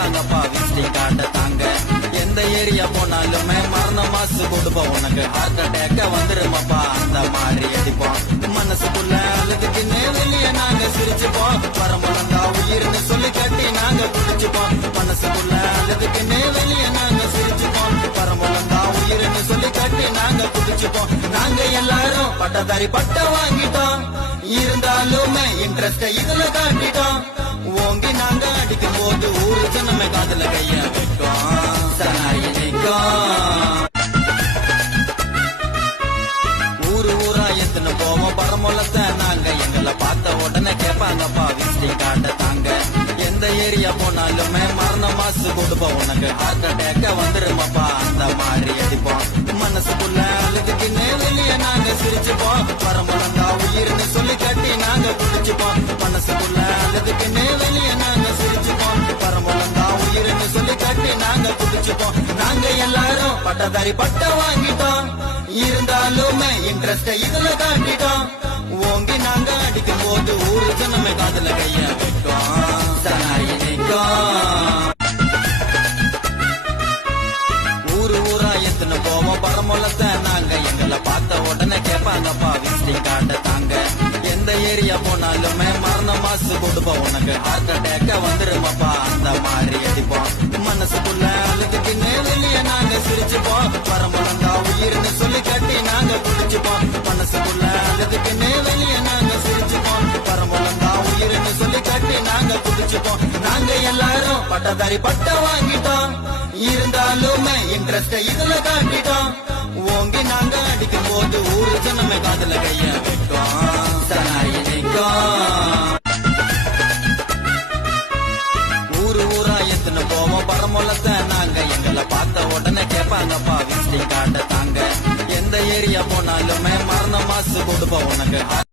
கேட்பாங்கப்பா visiting காட்ட தாங்க. எந்த ஏரியா போனாலுமே மரண மாசு கொடுப்போம் உனக்கு. ஹார்ட் அட்டாக்க வந்துருமாப்பா அந்த மாதிரி அடிப்போம். மனசுக்குள்ள அழுதுக்குன்னு வெளியே நாங்க சிரிச்சுப்போம். வரமுழந்தா உயிர்னு சொல்லி கட்டி நாங்க குடிச்சுப்போம். மனசுக்குள்ள அழுதுக்குன்னு வெளியே நாங்க சிரிச்சுப்போம். வரமுழந்தா உயிர்னு சொல்லி கட்டி நாங்க குடிச்சுப்போம். நாங்க எல்லாரும் பட்டதாரி பட்ட வாங்கிட்டோம். இருந்தாலுமே இன்ட்ரெஸ்ட் இதுல காட்டிட்டோம். ஓங்கி நாங்க அடிக்கும் போது ஊரு ஜனமே காதுல கைய விட்டோம். சனாயி நிற்கும் ஊரு ஊரா எத்தனை போவோம் பரமொலத்தை நாங்க. எங்களை பார்த்த உடனே கேட்பாங்கப்பா விசிட்டிங் காட்ட தாங்க. எந்த ஏரியா போனாலுமே மரண மாசு கொடுப்போம் உனக்கு. ஹார்ட் அட்டாக்க வந்துருமாப்பா அந்த மாதிரி அடிப்போம். மனசுக்குள்ள அழுதுக்குன்னு வெளியே நாங்க சிரிச்சுப்போம். வரமுழந்தா உயிர்னு சொல்லி கட்டி நாங்க குடிச்சுப்போம். மனசுக்குள்ள அழுதுக்குன்னு வெளியே நாங்க சிரிச்சுப்போம். வரமுழந்தா உயிர்னு சொல்லி கட்டி நாங்க குடிச்சுப்போம். நாங்க எல்லாரும் பட்டதாரி பட்ட வாங்கிட்டோம். இருந்தாலுமே இன்ட்ரெஸ்ட் இதுல காட்டிட்டோம். ஓங்கி நாங்க அடிக்கும் போது ஊரு ஜனமே காதுல கைய விட்டோம். சனாயி நிற்கும் ஊரு ஊரா எத்தனை போவோம் பரமொலத்தை நாங்க. எங்களை பார்த்த உடனே கேட்பாங்கப்பா விசிட்டிங் காட்ட தாங்க. எந்த ஏரியா போனாலுமே மரண மாசு கொடுப்போம் உனக்கு. ஹார்ட் அட்டாக்க வந்துருமாப்பா அந்த மாதிரி அடிப்போம். மனசுக்குள்ள அழுதுக்குன்னு வெளியே நாங்க சிரிச்சுப்போம். வரமுழந்தா உயிர்னு சொல்லி கட்டி நாங்க குடிச்சுப்போம். மனசுக்குள்ள அழுதுக்குன்னு வெளியே நாங்க சிரிச்சுப்போம். வரமுழந்தா உயிர்னு சொல்லி கட்டி நாங்க குடிச்சுப்போம். நாங்க எல்லாரும் பட்டதாரி பட்ட வாங்கிட்டோம். இருந்தாலுமே இன்ட்ரெஸ்ட் இதுல காட்டிட்டோம். ஓங்கி நாங்க அடிக்கும் போது ஊரு ஜனமே காதுல கைய விட்டோம். சனாயி நிற்கும் ஊரு ஊரா எத்தனை போவோம் பரமொலத்தை நாங்க. எங்களை பார்த்த உடனே கேட்பாங்கப்பா விசிட்டிங் காட்ட தாங்க. எந்த ஏரியா போனாலுமே மரண மாசு கொடுப்போம் உனக்கு.